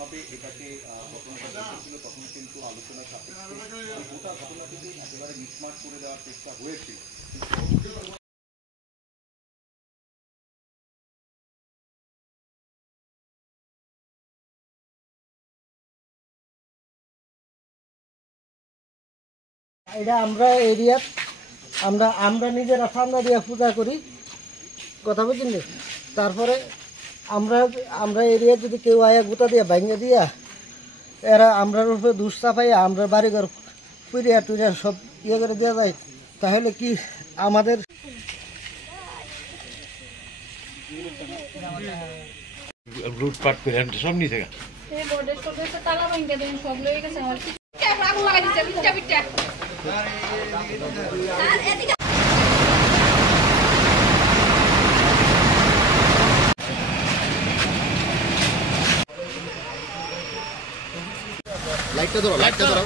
যেভাবে এটাকে ঘটনাটা ঘটেছিল তখন কিন্তু আলোচনা সাপেক্ষে গোটা ঘটনাটিকে একেবারে মিটমাট করে দেওয়ার চেষ্টা হয়েছিল। এটা আমরা এরিয়াত আমরা নিজেরা ঠান্ডা দিয়ে পূজা করি, কথা বুঝলেন। তারপরে আমরা এরিয়া যদি কেউ আয়া গুতা দিয়া ভাঙে দিয়া এরা আমরার উপরে দুষ চাপাইয়া আমরা বাড়িঘর পুড়িয়া টুরিয়া সব ইয়ে করে দেওয়া যায়, তাহলে কি আমাদের লুটপাট করে সব নিচে লাইটটা ধরো